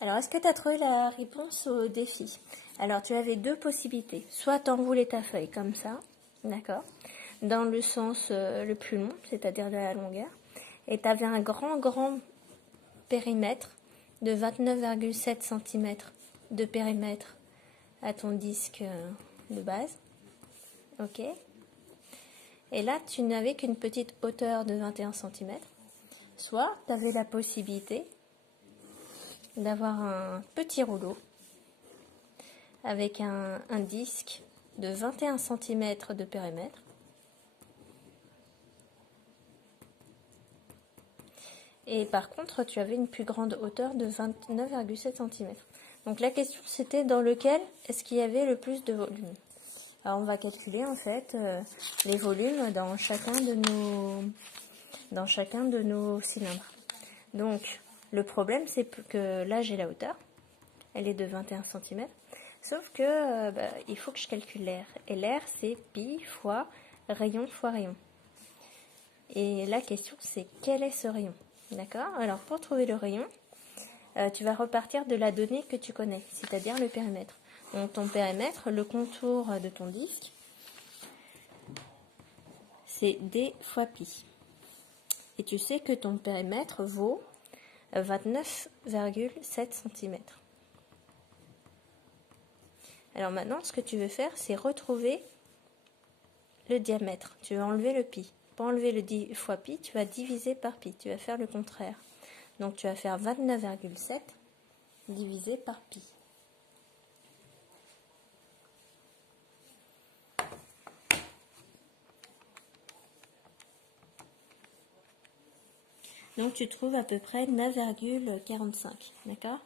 Alors, est-ce que tu as trouvé la réponse au défi? Alors, tu avais deux possibilités. Soit tu enroulais ta feuille comme ça, d'accord, dans le sens le plus long, c'est-à-dire de la longueur, et tu avais un grand périmètre de 29,7 cm de périmètre à ton disque de base. Ok. Et là, tu n'avais qu'une petite hauteur de 21 cm. Soit tu avais la possibilité d'avoir un petit rouleau avec un disque de 21 cm de périmètre. Et par contre, tu avais une plus grande hauteur de 29,7 cm. Donc la question, c'était dans lequel est-ce qu'il y avait le plus de volume. Alors on va calculer en fait les volumes dans chacun de nos cylindres. Donc le problème, c'est que là j'ai la hauteur, elle est de 21 cm, sauf que il faut que je calcule l'air. Et l'air, c'est pi fois rayon. Et la question, c'est quel est ce rayon? D'accord? Alors pour trouver le rayon, tu vas repartir de la donnée que tu connais, c'est-à-dire le périmètre. Donc ton périmètre, le contour de ton disque, c'est d fois pi. Et tu sais que ton périmètre vaut 29,7 cm. Alors maintenant, ce que tu veux faire, c'est retrouver le diamètre. Tu vas enlever le pi. Pour enlever le 10 fois pi, tu vas diviser par pi. Tu vas faire le contraire. Donc tu vas faire 29,7 divisé par pi. Donc tu trouves à peu près 9,45. D'accord?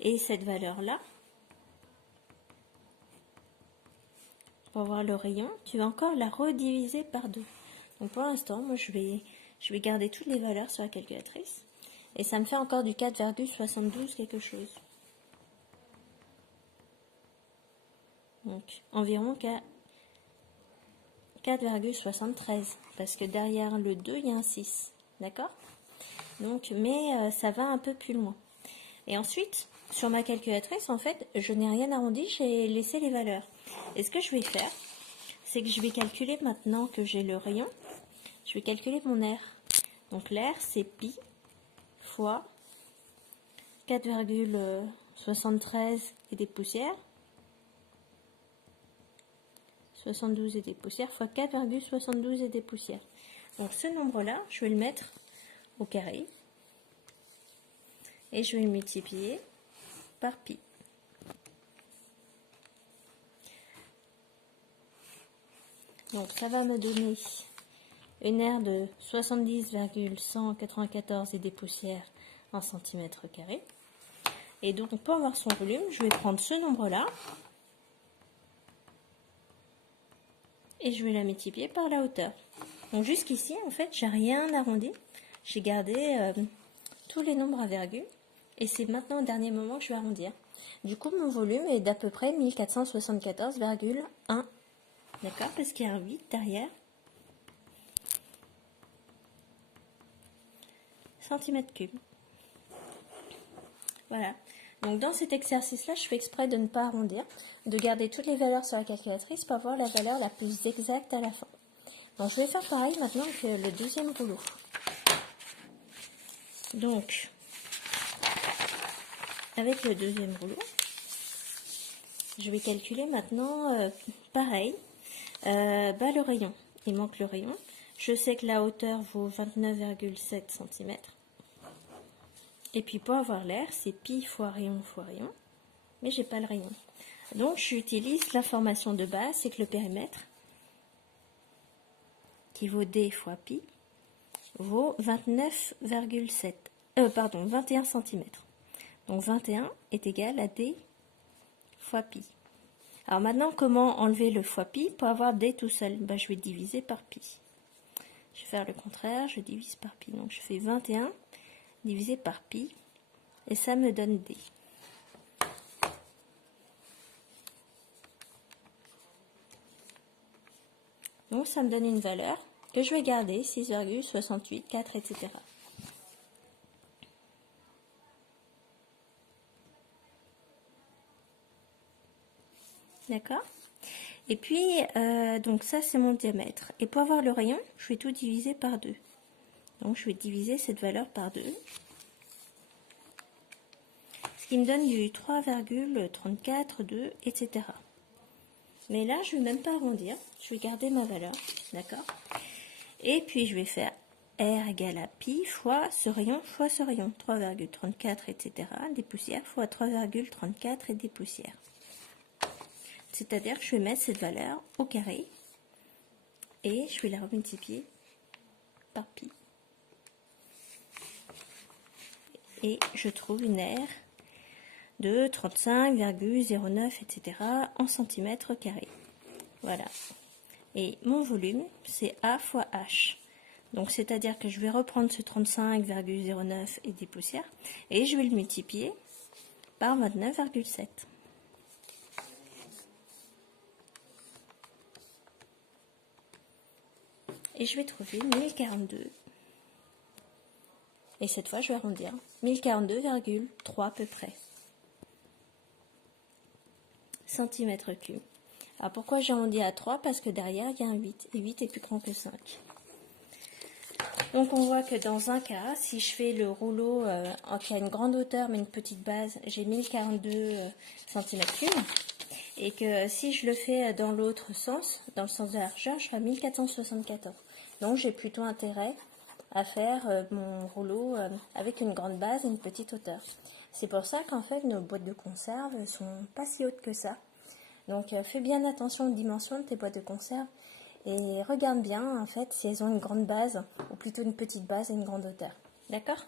Et cette valeur-là, pour avoir le rayon, tu vas encore la rediviser par 2. Donc pour l'instant, moi je vais garder toutes les valeurs sur la calculatrice. Et ça me fait encore du 4,72 quelque chose. Donc environ 4,73. Parce que derrière le 2, il y a un 6. D'accord? Donc, mais ça va un peu plus loin. Et ensuite, sur ma calculatrice, en fait, je n'ai rien arrondi, j'ai laissé les valeurs. Et ce que je vais faire, c'est que je vais calculer maintenant que j'ai le rayon, je vais calculer mon air. Donc l'air, c'est pi fois 4,73 et des poussières, 72 et des poussières, fois 4,72 et des poussières. Donc ce nombre-là, je vais le mettre au carré et je vais le multiplier par pi. Donc ça va me donner une aire de 70,194 et des poussières en centimètres carrés. Et donc pour avoir son volume, je vais prendre ce nombre-là et je vais la multiplier par la hauteur. Donc jusqu'ici, en fait, j'ai rien arrondi. J'ai gardé tous les nombres à virgule. Et c'est maintenant au dernier moment que je vais arrondir. Du coup, mon volume est d'à peu près 1474,1. D'accord? Parce qu'il y a un 8 derrière. Centimètres cubes. Voilà. Donc dans cet exercice-là, je fais exprès de ne pas arrondir, de garder toutes les valeurs sur la calculatrice pour avoir la valeur la plus exacte à la fin. Donc je vais faire pareil maintenant que le deuxième rouleau. Donc, avec le deuxième rouleau, je vais calculer maintenant pareil, le rayon. Il manque le rayon. Je sais que la hauteur vaut 29,7 cm. Et puis pour avoir l'air, c'est pi fois rayon, mais j'ai pas le rayon. Donc j'utilise l'information de base, c'est que le périmètre, qui vaut d fois pi, vaut 29,7, 21 cm. Donc 21 est égal à d fois pi. Alors maintenant, comment enlever le fois pi pour avoir d tout seul? Je vais diviser par pi. Je vais faire le contraire, je divise par pi. Donc je fais 21 divisé par pi. Et ça me donne D. Donc ça me donne une valeur que je vais garder, 6,68, 4, etc. D'accord? Et puis, donc ça c'est mon diamètre. Et pour avoir le rayon, je vais tout diviser par 2. Donc je vais diviser cette valeur par 2. Ce qui me donne du 3,342, etc. Mais là, je ne vais même pas arrondir. Je vais garder ma valeur. D'accord? Et puis, je vais faire R égale à pi fois ce rayon, 3,34, etc. Des poussières fois 3,34 et des poussières. C'est-à-dire que je vais mettre cette valeur au carré et je vais la remultiplier par pi. Et je trouve une R de 35,09, etc. en centimètres carrés. Voilà. Et mon volume, c'est A fois H. Donc, c'est-à-dire que je vais reprendre ce 35,09 et des poussières et je vais le multiplier par 29,7. Et je vais trouver 1042. Et cette fois, je vais arrondir. 1042,3 à peu près. Centimètres cubes. Alors, pourquoi j'ai arrondi à 3? Parce que derrière, il y a un 8. Et 8 est plus grand que 5. Donc, on voit que dans un cas, si je fais le rouleau qui a une grande hauteur mais une petite base, j'ai 1042 cm3. Et que si je le fais dans l'autre sens, dans le sens de la largeur, je ferai 1474. Donc, j'ai plutôt intérêt à faire mon rouleau avec une grande base et une petite hauteur. C'est pour ça qu'en fait, nos boîtes de conserve ne sont pas si hautes que ça. Donc, fais bien attention aux dimensions de tes boîtes de conserve et regarde bien, en fait, si elles ont une grande base ou plutôt une petite base et une grande hauteur. D'accord ?